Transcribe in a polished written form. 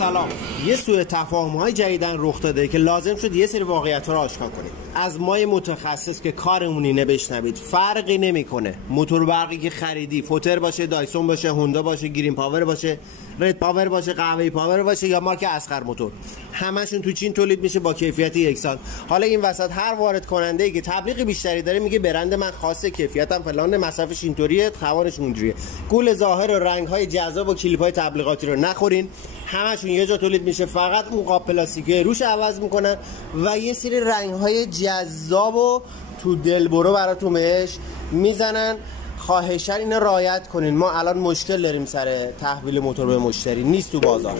سلام. یه سوء تفاهم‌های جدیدن رخ داده که لازم شد یه سری واقعیت‌ها رو آشکار کنیم. از ما متخصص که کارمون اینه بشنوید. فرقی نمی‌کنه موتور برقی که خریدی، فوتر باشه، دایسون باشه، هوندا باشه، گرین پاور باشه، رد پاور باشه، قهوه‌ای پاور باشه یا مارک اصغر موتور، همشون تو چین تولید میشه با کیفیت یکسان. حالا این وسط هر وارد کننده‌ای که تبلیغ بیشتری داره میگه برند من خاصه، کیفیتم فلان، مصرفش اینطوریه، توانش اونجوریه. گول ظاهر و رنگ‌های جذاب و کلیپ‌های تبلیغاتی رو نخورین. همشون یه جا تولید میشه، فقط اون قاب پلاستیکی روش عوض میکنن و یه سری رنگ‌های جذاب و تو دلبرو براتون بهش میزنن. خواهشاً اینو رعایت کنین. ما الان مشکل داریم سر تحویل موتور به مشتری، نیست تو بازار.